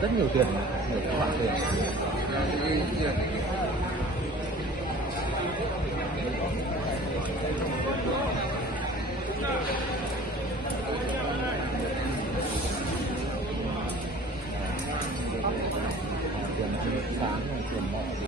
rất nhiều tiền, nhiều các khoản tiền. Tiền sáng, tiền mọ